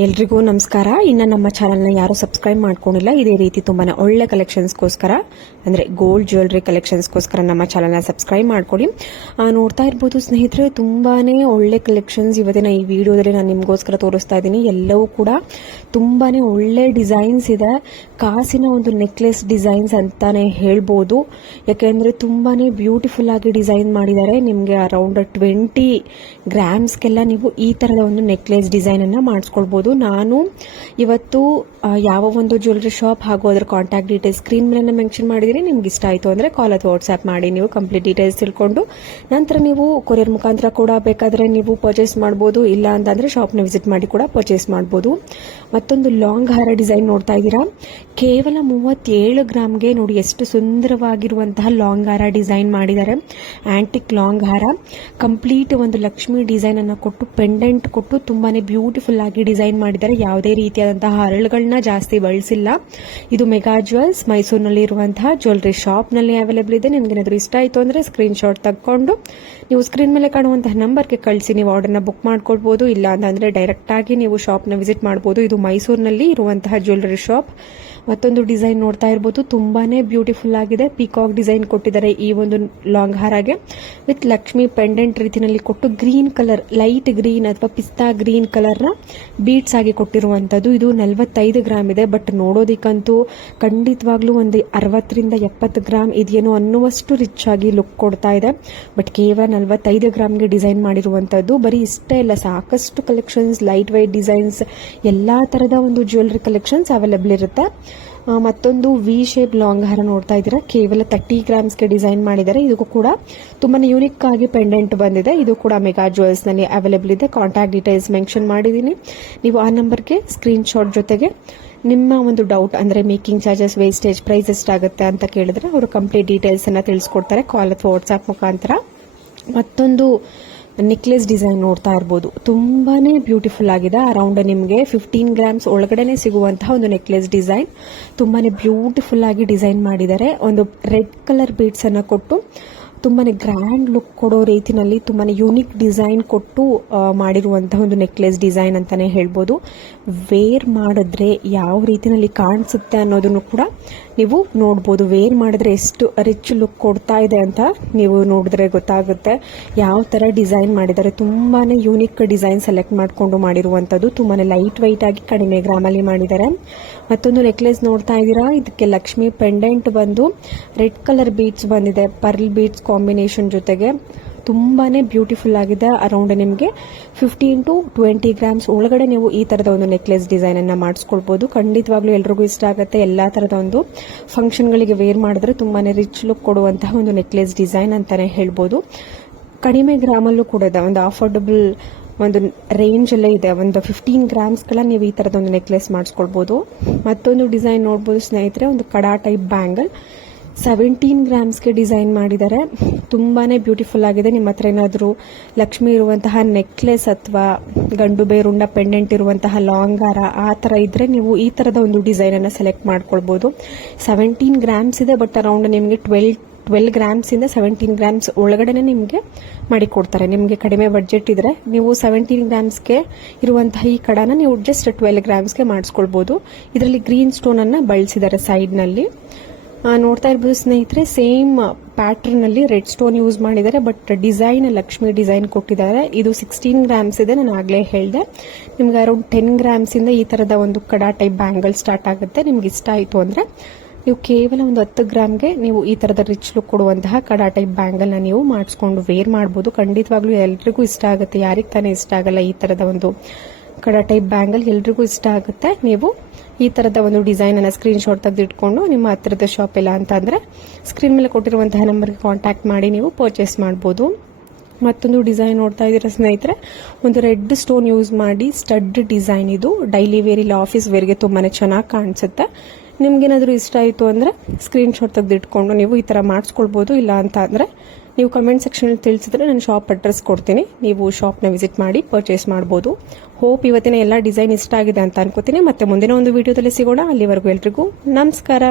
ಎಲ್ರಿಗೂ ನಮಸ್ಕಾರ. ಇನ್ನು ನಮ್ಮ ಚಾನಲ್ನ ಯಾರು ಸಬ್ಸ್ಕ್ರೈಬ್ ಮಾಡ್ಕೊಂಡಿಲ್ಲ, ಇದೇ ರೀತಿ ತುಂಬಾನೇ ಒಳ್ಳೆ ಕಲೆಕ್ಷನ್ಸ್ಗೋಸ್ಕರ ಅಂದ್ರೆ ಗೋಲ್ಡ್ ಜ್ಯುವೆಲ್ರಿ ಕಲೆಕ್ಷನ್ಸ್ಗೋಸ್ಕರ ನಮ್ಮ ಚಾನಲ್ನ ಸಬ್ಸ್ಕ್ರೈಬ್ ಮಾಡ್ಕೊಳ್ಳಿ. ನೋಡ್ತಾ ಇರ್ಬೋದು ಸ್ನೇಹಿತರೆ, ತುಂಬಾನೇ ಒಳ್ಳೆ ಕಲೆಕ್ಷನ್ಸ್ ಇವತ್ತಿನ ಈ ವಿಡಿಯೋದಲ್ಲಿ ನಾನು ನಿಮಗೋಸ್ಕರ ತೋರಿಸ್ತಾ ಇದ್ದೀನಿ. ಎಲ್ಲವೂ ಕೂಡ ತುಂಬಾನೇ ಒಳ್ಳೆ ಡಿಸೈನ್ಸ್ ಇದೆ. ಕಾಸಿನ ಒಂದು ನೆಕ್ಲೆಸ್ ಡಿಸೈನ್ಸ್ ಅಂತಾನೆ ಹೇಳ್ಬೋದು. ಯಾಕೆಂದ್ರೆ ತುಂಬಾನೇ ಬ್ಯೂಟಿಫುಲ್ ಆಗಿ ಡಿಸೈನ್ ಮಾಡಿದ್ದಾರೆ. ನಿಮಗೆ ಅರೌಂಡ್ 20 ಗ್ರಾಮ್ಸ್ಗೆಲ್ಲ ನೀವು ಈ ತರದ ಒಂದು ನೆಕ್ಲೆಸ್ ಡಿಸೈನ್ ಅನ್ನ ಮಾಡಿಸ್ಕೊಳ್ಬಹುದು. ನಾನು ಇವತ್ತು ಯಾವ ಒಂದು ಜ್ಯುವೆಲರಿ ಶಾಪ್ ಹಾಗೂ ಅದರ ಕಾಂಟ್ಯಾಕ್ಟ್ ಡೀಟೇಲ್ಸ್ ಸ್ಕ್ರೀನ್ ಮೇಲೆ ಮೆನ್ಷನ್ ಮಾಡಿದೀನಿ. ನಿಮ್ಗೆ ಇಷ್ಟ ಆಯಿತು ಅಂದ್ರೆ ಕಾಲ್ ಅಥವಾ ವಾಟ್ಸ್ಆ್ಯಪ್ ಮಾಡಿ ನೀವು ಕಂಪ್ಲೀಟ್ ಡೀಟೇಲ್ಸ್ ತಿಳ್ಕೊಂಡು ನಂತರ ನೀವು ಕೊರಿಯರ್ ಮುಖಾಂತರ ಕೂಡ ಬೇಕಾದ್ರೆ ನೀವು ಪರ್ಚೇಸ್ ಮಾಡಬಹುದು. ಇಲ್ಲ ಅಂತಂದ್ರೆ ಶಾಪ್ನ ವಿಸಿಟ್ ಮಾಡಿ ಕೂಡ ಪರ್ಚೇಸ್ ಮಾಡಬಹುದು. ಮತ್ತೊಂದು ಲಾಂಗ್ ಹಾರ ಡಿಸೈನ್ ನೋಡ್ತಾ ಇದ್ದೀರಾ. ಕೇವಲ 37 ಗ್ರಾಮ್ಗೆ ನೋಡಿ ಎಷ್ಟು ಸುಂದರವಾಗಿರುವಂತಹ ಲಾಂಗ್ ಹಾರ ಡಿಸೈನ್ ಮಾಡಿದ್ದಾರೆ. ಆಂಟಿಕ್ ಲಾಂಗ್ ಹಾರ ಕಂಪ್ಲೀಟ್ ಒಂದು ಲಕ್ಷ್ಮಿ ಡಿಸೈನ್ ಅನ್ನು ಕೊಟ್ಟು ಪೆಂಡೆಂಟ್ ಕೊಟ್ಟು ತುಂಬಾನೇ ಬ್ಯೂಟಿಫುಲ್ ಆಗಿ ಡಿಸೈನ್ ಮಾಡಿದ್ದಾರೆ. ಯಾವುದೇ ರೀತಿಯಾದಂತಹ ಹರಳುಗಳನ್ನ ಜಾಸ್ತಿ ಬಳಸಿಲ್ಲ. ಇದು ಮೆಗಾ ಜ್ಯುವೆಲ್ಸ್ ಮೈಸೂರಿನಲ್ಲಿ ಇರುವಂತಹ ಜ್ಯುವೆಲರಿ ಶಾಪ್ ನಲ್ಲಿ ಅವೈಲೇಬಲ್ ಇದೆ. ನಿಮ್ಗೆ ಏನಾದರೂ ಇಷ್ಟ ಆಯಿತು ಅಂದ್ರೆ ಸ್ಕ್ರೀನ್ ಶಾಟ್ ತಗೊಂಡು ನೀವು ಸ್ಕ್ರೀನ್ ಮೇಲೆ ಕಾಣುವಂತಹ ನಂಬರ್ಗೆ ಕಳಿಸಿ ನೀವು ಆರ್ಡರ್ನ ಬುಕ್ ಮಾಡ್ಕೊಳ್ಬಹುದು. ಇಲ್ಲ ಅಂತಂದ್ರೆ ಡೈರೆಕ್ಟ್ ಆಗಿ ನೀವು ಶಾಪ್ನ ವಿಸಿಟ್ ಮಾಡಬಹುದು. ಇದು ಮೈಸೂರಿನಲ್ಲಿ ಇರುವಂತಹ ಜ್ಯುವೆಲರಿ ಶಾಪ್. ಮತ್ತೊಂದು ಡಿಸೈನ್ ನೋಡ್ತಾ ಇರಬಹುದು, ತುಂಬಾನೇ ಬ್ಯೂಟಿಫುಲ್ ಆಗಿದೆ. ಪೀಕಾಕ್ ಡಿಸೈನ್ ಕೊಟ್ಟಿದ್ದಾರೆ ಈ ಒಂದು ಲಾಂಗ್ ಹಾರಾಗೆ ವಿತ್ ಲಕ್ಷ್ಮಿ ಪೆಂಡೆಂಟ್ ರೀತಿಯಲ್ಲಿ ಕೊಟ್ಟು ಗ್ರೀನ್ ಕಲರ್, ಲೈಟ್ ಗ್ರೀನ್ ಅಥವಾ ಪಿಸ್ತಾ ಗ್ರೀನ್ ಕಲರ್ ನ ಬೀಡ್ಸ್ ಆಗಿ ಕೊಟ್ಟಿರುವಂತದ್ದು. ಇದು 45 ಗ್ರಾಮ್ ಇದೆ. ಬಟ್ ನೋಡೋದಿಕ್ಕಂತೂ ಖಂಡಿತವಾಗ್ಲೂ ಒಂದು 60ರಿಂದ 70 ಗ್ರಾಮ್ ಇದೆಯೇನೋ ಅನ್ನುವಷ್ಟು ರಿಚ್ ಆಗಿ ಲುಕ್ ಕೊಡ್ತಾ ಇದೆ. ಬಟ್ ಕೇವಲ 45 ಗ್ರಾಮ್ಗೆ ಡಿಸೈನ್ ಮಾಡಿರುವಂತದ್ದು. ಬರೀ ಇಷ್ಟೇ ಇಲ್ಲ, ಸಾಕಷ್ಟು ಕಲೆಕ್ಷನ್ಸ್, ಲೈಟ್ ವೈಟ್ ಡಿಸೈನ್ಸ್, ಎಲ್ಲಾ ತರದ ಒಂದು ಜ್ಯುವೆಲರಿ ಕಲೆಕ್ಷನ್ಸ್ ಅವೈಲೇಬಲ್ ಇರುತ್ತೆ. ಮತ್ತೊಂದು ವಿ ಶೇಪ್ ಲಾಂಗ್ ಹಾರ ನೋಡ್ತಾ ಇದ್ದೀರಾ. ಕೇವಲ 30 ಗ್ರಾಮ್ಸ್ಗೆ ಡಿಸೈನ್ ಮಾಡಿದ್ದಾರೆ. ಇದಕ್ಕೂ ಕೂಡ ತುಂಬಾನೇ ಯೂನಿಕ್ ಆಗಿ ಪೆಂಡೆಂಟ್ ಬಂದಿದೆ. ಇದು ಕೂಡ ಮೆಗಾ ಜ್ಯುವೆಲ್ಸ್ ನಲ್ಲಿ ಅವೈಲೇಬಲ್ ಇದೆ. ಕಾಂಟ್ಯಾಕ್ಟ್ ಡೀಟೇಲ್ಸ್ ಮೆನ್ಷನ್ ಮಾಡಿದ್ದೀನಿ. ನೀವು ಆ ನಂಬರ್ಗೆ ಸ್ಕ್ರೀನ್ ಶಾಟ್ ಜೊತೆಗೆ ನಿಮ್ಮ ಒಂದು ಡೌಟ್ ಅಂದ್ರೆ ಮೇಕಿಂಗ್ ಚಾರ್ಜಸ್, ವೇಸ್ಟೇಜ್, ಪ್ರೈಸ್ ಎಷ್ಟಾಗುತ್ತೆ ಅಂತ ಕೇಳಿದ್ರೆ ಅವರು ಕಂಪ್ಲೀಟ್ ಡೀಟೇಲ್ಸ್ ಅನ್ನ ತಿಳಿಸ್ಕೊಡ್ತಾರೆ ಕಾಲ್ ಅಥವಾ ವಾಟ್ಸ್ಆಪ್ ಮುಖಾಂತರ. ಮತ್ತೊಂದು ನೆಕ್ಲೆಸ್ ಡಿಸೈನ್ ನೋಡ್ತಾ ಇರಬಹುದು, ತುಂಬಾನೇ ಬ್ಯೂಟಿಫುಲ್ ಆಗಿದೆ. ಅರೌಂಡ್ ನಿಮಗೆ 15 ಗ್ರಾಮ್ಸ್ ಒಳಗಡೆನೆ ಸಿಗುವಂತಹ ಒಂದು ನೆಕ್ಲೆಸ್ ಡಿಸೈನ್. ತುಂಬಾನೇ ಬ್ಯೂಟಿಫುಲ್ ಆಗಿ ಡಿಸೈನ್ ಮಾಡಿದ್ದಾರೆ. ಒಂದು ರೆಡ್ ಕಲರ್ ಬೀಡ್ಸ್ ಅನ್ನ ಕೊಟ್ಟು ತುಂಬಾನೇ ಗ್ರ್ಯಾಂಡ್ ಲುಕ್ ಕೊಡೋ ರೀತಿನಲ್ಲಿ ತುಂಬಾನೇ ಯೂನಿಕ್ ಡಿಸೈನ್ ಕೊಟ್ಟು ಮಾಡಿರುವಂತಹ ಒಂದು ನೆಕ್ಲೆಸ್ ಡಿಸೈನ್ ಅಂತಾನೆ ಹೇಳ್ಬೋದು. ವೇರ್ ಮಾಡಿದ್ರೆ ಯಾವ ರೀತಿನಲ್ಲಿ ಕಾಣಿಸುತ್ತೆ ಅನ್ನೋದನ್ನು ಕೂಡ ನೀವು ನೋಡ್ಬೋದು. ವೇರ್ ಮಾಡಿದ್ರೆ ಎಷ್ಟು ರಿಚ್ ಲುಕ್ ಕೊಡ್ತಾ ಇದೆ ಅಂತ ನೀವು ನೋಡಿದ್ರೆ ಗೊತ್ತಾಗುತ್ತೆ. ಯಾವ ತರ ಡಿಸೈನ್ ಮಾಡಿದ್ದಾರೆ, ತುಂಬಾನೇ ಯೂನಿಕ್ ಡಿಸೈನ್ ಸೆಲೆಕ್ಟ್ ಮಾಡಿಕೊಂಡು ಮಾಡಿರುವಂತದ್ದು. ತುಂಬಾನೇ ಲೈಟ್ ವೈಟ್ ಆಗಿ ಕಡಿಮೆ ಗ್ರಾಮಲ್ಲಿ ಮಾಡಿದ್ದಾರೆ. ಮತ್ತೊಂದು ನೆಕ್ಲೆಸ್ ನೋಡ್ತಾ ಇದ್ದೀರಾ. ಇದಕ್ಕೆ ಲಕ್ಷ್ಮಿ ಪೆಂಡೆಂಟ್ ಬಂದು ರೆಡ್ ಕಲರ್ ಬೀಡ್ಸ್ ಬಂದಿದೆ, ಪರ್ಲ್ ಬೀಡ್ಸ್ ಕಾಂಬಿನೇಷನ್ ಜೊತೆಗೆ. ತುಂಬಾನೇ ಬ್ಯೂಟಿಫುಲ್ ಆಗಿದೆ. ಅರೌಂಡ್ ನಿಮಗೆ 15 to 20 ಗ್ರಾಮ್ಸ್ ಒಳಗಡೆ ನೀವು ಈ ತರದ ಒಂದು ನೆಕ್ಲೆಸ್ ಡಿಸೈನ್ ಅನ್ನ ಮಾಡಿಸ್ಕೊಳ್ಬಹುದು. ಖಂಡಿತವಾಗ್ಲೂ ಎಲ್ರಿಗೂ ಇಷ್ಟ ಆಗುತ್ತೆ. ಎಲ್ಲಾ ತರದ ಒಂದು ಫಂಕ್ಷನ್ ಗಳಿಗೆ ವೇರ್ ಮಾಡಿದ್ರೆ ತುಂಬಾನೇ ರಿಚ್ ಲುಕ್ ಕೊಡುವಂತಹ ಒಂದು ನೆಕ್ಲೆಸ್ ಡಿಸೈನ್ ಅಂತಾನೆ ಹೇಳ್ಬೋದು. ಕಡಿಮೆ ಗ್ರಾಮಲ್ಲೂ ಕೂಡ ಇದೆ. ಒಂದು ಅಫೋರ್ಡಬಲ್ ಒಂದು ರೇಂಜ್ ಅಲ್ಲೇ ಇದೆ. ಒಂದು 15 ಗ್ರಾಮ್ಸ್ಗಳ ನೀವು ಈ ತರದ ಒಂದು ನೆಕ್ಲೆಸ್ ಮಾಡಿಸ್ಕೊಳ್ಬಹುದು. ಮತ್ತೊಂದು ಡಿಸೈನ್ ನೋಡಬಹುದು ಸ್ನೇಹಿತರೆ, ಒಂದು ಕಡಾ ಟೈಪ್ ಬ್ಯಾಂಗಲ್ 17 ಗ್ರಾಮ್ಸ್ಗೆ ಡಿಸೈನ್ ಮಾಡಿದ್ದಾರೆ. ತುಂಬಾನೇ ಬ್ಯೂಟಿಫುಲ್ ಆಗಿದೆ. ನಿಮ್ಮ ಹತ್ರ ಏನಾದರೂ ಲಕ್ಷ್ಮಿ ಇರುವಂತಹ ನೆಕ್ಲೆಸ್ ಅಥವಾ ಗಂಡು ಬೇರುಂಡ ಪೆಂಡೆಂಟ್ ಇರುವಂತಹ ಲಾಂಗ್ ಹಾರ ಆ ತರ ಇದ್ರೆ ನೀವು ಈ ತರದ ಒಂದು ಡಿಸೈನ್ ಅನ್ನ ಸೆಲೆಕ್ಟ್ ಮಾಡ್ಕೊಳ್ಬಹುದು. 17 ಗ್ರಾಮ್ಸ್ ಇದೆ. ಬಟ್ ಅರೌಂಡ್ ನಿಮಗೆ 12 ಗ್ರಾಮ್ಸ್ ಇಂದ 17 ಗ್ರಾಮ್ಸ್ ಒಳಗಡೆನೆ ನಿಮಗೆ ಮಾಡಿಕೊಡ್ತಾರೆ. ನಿಮಗೆ ಕಡಿಮೆ ಬಡ್ಜೆಟ್ ಇದ್ರೆ ನೀವು 17 ಗ್ರಾಮ್ಸ್ಗೆ ಇರುವಂತಹ ಈ ಕಡಾನ ನೀವು ಜಸ್ಟ್ 12 ಗ್ರಾಮ್ಸ್ಗೆ ಮಾಡಿಸ್ಕೊಳ್ಬಹುದು. ಇದರಲ್ಲಿ ಗ್ರೀನ್ ಸ್ಟೋನ್ ಅನ್ನ ಬಳಸಿದ್ದಾರೆ ಸೈಡ್ ನಲ್ಲಿ. ನೋಡ್ತಾ ಇರ್ಬೋದು ಸ್ನೇಹಿತರೆ, ಸೇಮ್ ಪ್ಯಾಟರ್ನ್ ಅಲ್ಲಿ ರೆಡ್ ಸ್ಟೋನ್ ಯೂಸ್ ಮಾಡಿದ್ದಾರೆ. ಬಟ್ ಡಿಸೈನ್ ಲಕ್ಷ್ಮಿ ಡಿಸೈನ್ ಕೊಟ್ಟಿದ್ದಾರೆ. ಇದು 16 ಗ್ರಾಮ್ಸ್ ಇದೆ. ನಾನು ಆಗ್ಲೇ ಹೇಳಿದೆ ನಿಮ್ಗೆ ಅರೌಂಡ್ 10 ಗ್ರಾಮ್ಸ್ ಇಂದ ಈ ತರದ ಒಂದು ಕಡಾ ಟೈಪ್ ಬ್ಯಾಂಗಲ್ ಸ್ಟಾರ್ಟ್ ಆಗುತ್ತೆ. ನಿಮ್ಗೆ ಇಷ್ಟ ಆಯ್ತು ಅಂದ್ರೆ ನೀವು ಕೇವಲ ಒಂದು 10 ಗ್ರಾಮ್ಗೆ ನೀವು ಈ ತರದ ರಿಚ್ ಲುಕ್ ಕೊಡುವಂತಹ ಕಡಾ ಟೈಪ್ ಬ್ಯಾಂಗಲ್ ನ ನೀವು ಮಾಡಿಸ್ಕೊಂಡು ವೇರ್ ಮಾಡಬಹುದು. ಖಂಡಿತವಾಗ್ಲೂ ಎಲ್ರಿಗೂ ಇಷ್ಟ ಆಗುತ್ತೆ. ಯಾರಿಗೆ ತಾನೇ ಇಷ್ಟ ಆಗಲ್ಲ ಈ ತರದ ಒಂದು ಕಡಾ ಟೈಪ್ ಬ್ಯಾಂಗಲ್, ಎಲ್ರಿಗೂ ಇಷ್ಟ ಆಗುತ್ತೆ. ನೀವು ಈ ತರದ ಒಂದು ಡಿಸೈನ್ ಅನ್ನ ಸ್ಕ್ರೀನ್ ಶಾಟ್ ತೆಗೆದಿಟ್ಕೊಂಡು ನಿಮ್ಮ ಹತ್ತಿರದ ಶಾಪ್ ಇಲ್ಲ ಅಂತ ಅಂದ್ರೆ ಸ್ಕ್ರೀನ್ ಮೇಲೆ ಕೊಟ್ಟಿರುವಂತಹ ನಂಬರ್ಗೆ ಕಾಂಟ್ಯಾಕ್ಟ್ ಮಾಡಿ ನೀವು ಪರ್ಚೇಸ್ ಮಾಡಬಹುದು. ಮತ್ತೊಂದು ಡಿಸೈನ್ ನೋಡ್ತಾ ಇದ್ದೀರಾ ಸ್ನೇಹಿತರೆ, ಒಂದು ರೆಡ್ ಸ್ಟೋನ್ ಯೂಸ್ ಮಾಡಿ ಸ್ಟಡ್ ಡಿಸೈನ್. ಇದು ಡೈಲಿ ವೇರ್ ಇಲ್ಲ ಆಫೀಸ್ ವೇರ್ಗೆ ತುಂಬಾನೇ ಚೆನ್ನಾಗಿ ಕಾಣಿಸುತ್ತೆ. ನಿಮ್ಗೇನಾದ್ರೂ ಇಷ್ಟ ಆಯಿತು ಅಂದ್ರೆ ಸ್ಕ್ರೀನ್ ಶಾಟ್ ತೆಗೆದಿಟ್ಕೊಂಡು ನೀವು ಈ ತರ ಮಾಡಿಸ್ಕೊಳ್ಬಹುದು. ಇಲ್ಲ ಅಂತ ಅಂದ್ರೆ ನೀವು ಕಮೆಂಟ್ ಸೆಕ್ಷನ್ ತಿಳಿಸಿದ್ರೆ ನಾನು ಶಾಪ್ ಅಡ್ರೆಸ್ ಕೊಡ್ತೀನಿ. ನೀವು ಶಾಪ್ನ ವಿಸಿಟ್ ಮಾಡಿ ಪರ್ಚೇಸ್ ಮಾಡಬಹುದು. ಹೋಪ್ ಇವತ್ತಿನ ಎಲ್ಲ ಡಿಸೈನ್ ಇಷ್ಟ ಆಗಿದೆ ಅಂತ ಅನ್ಕೋತೀನಿ. ಮತ್ತೆ ಮುಂದಿನ ಒಂದು ವಿಡಿಯೋದಲ್ಲಿ ಸಿಗೋಣ. ಅಲ್ಲಿವರೆಗೂ ಎಲ್ರಿಗೂ ನಮಸ್ಕಾರ.